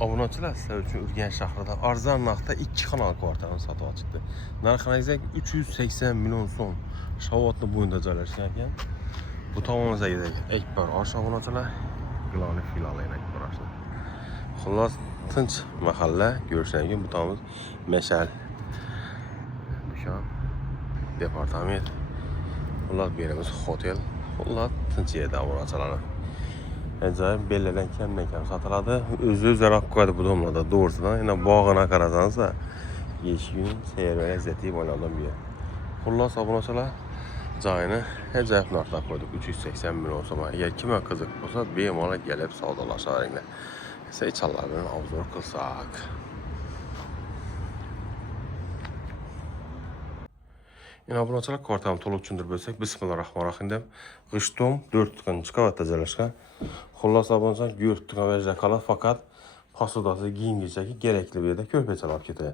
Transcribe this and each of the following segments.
Obunachilar sizlar uchun Urganch shahrida arzon narxda 2 xonali kvartalni sotib ochibdi. Narxini aytsak 380 million so'm. Shovotni bo'yinda joylashgan ekan. Bu tomonimizdagi Ekbar osh obunachilar Giloni filiali Ekbar oshlar. Xullas tinch mahalla ko'rishdan keyin bu tomonimiz Mashal Nishon departament. Xullas bu yerimiz hotel. Xullas tinch yerda obunachilar. Acayip bellilen kam sotiladi. O'z-o'zaro qo'yadi bu domlarda doğrusudan. Yana bog'ina qarasangiz, yeshigini seyir lazzati bo'ladan bir yer. Xullas obunachilar joyini acayip narxda qo'ydik. 380 million so'm. Agar kimga qiziq bo'lsa, bemalol kelib savdolashaveringlar. Saychallar bilan obzor qilsak. Yine obunachilar kvartalni to'liq tushuntirib bo'lsak, bismillahirrohmanirrohim deb g'ishtom 4 qavatda joylashgan. Xullas obunachilar 4 qavatda qoladi, faqat posudasi kiyim-kechaki kerakli bu yerda ko'rpachalar olib ketadi.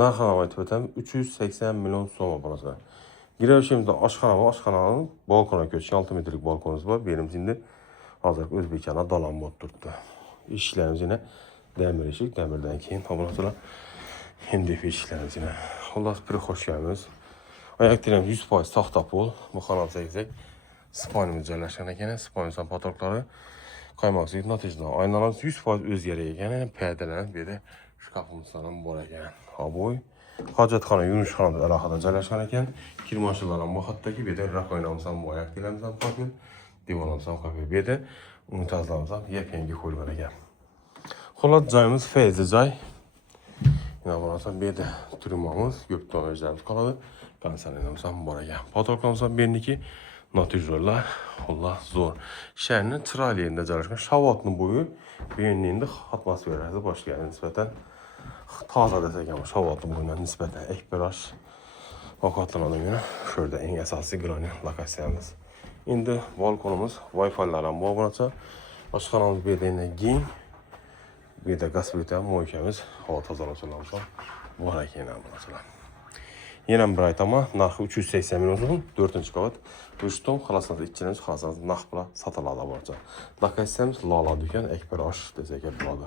Narxini aytib o'taman, 380 million so'm obunachilar. Girishimizda oshxona va oshxonaning balkoniga ko'chgan 6 metrlik balkonimiz bor. Berimiz endi hozir O'zbekistonda dalam bo'lib turibdi. Ishlarimiz yana demir eshik, demirdan keyin obunachilar endi eshiklarimiz yana. Xullas bir xo'sh kelibsiz. Ayak diremiz 100% soxta pol. Bu xonada çekecek. Spanimiz joylashgan ekan. Spanimizdan patoroklari qaymoqsiz natijada. Aynalarimiz 100% o'zgargan ekan. Perdelar bir de shkafimiz ham bor ekan. Aboy. Hojatxona, yuvishxona alohida joylashgan ekan. Kirmoshlar ham bu xatdagi bir de rakoynamiz ham bor. Ayak diremiz ham qo'yib, divonimiz ham qo'yib. Bir de unitazlarimiz ham yangi qo'yilgan ekan. Xullas joyimiz feyzi joy. Yine burası bir de turmamız, gökten özlerimiz kaladı. Kanserlerimiz ham bor ekan. Patoroqlarimiz ham berniki natijlar. Xullas zo'r. Shaharning chiroyli yerida joylashgan. Shavotning bo'yi beyningda atmosferasi boshqaga nisbatan toza desak ham Shavotning bo'yiga nisbatan ekbirash ovqatlanadigan yana shurda eng asosiy granit lokatsiyamiz. Endi balkonimiz, Wi-Fi'lar ham bor bo'lsa, oshxonamiz bu yerda keng. Bir de gaz plita moykamiz, hava tozalovchilarimiz bor ekan obunachilar. Yana bir aytaman, narxi 380 million so'm, 4-qavat. 3 tom xalasini ichimiz xalasini narx bilan sotiladi bo'lsa. Lokatsiyamiz Lola do'kon, Ekbar osh desak bo'ladi.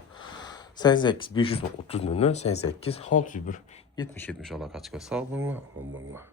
88 530 88 601 70 70 aloqachiga sog' bo'linglar, omon bo'linglar.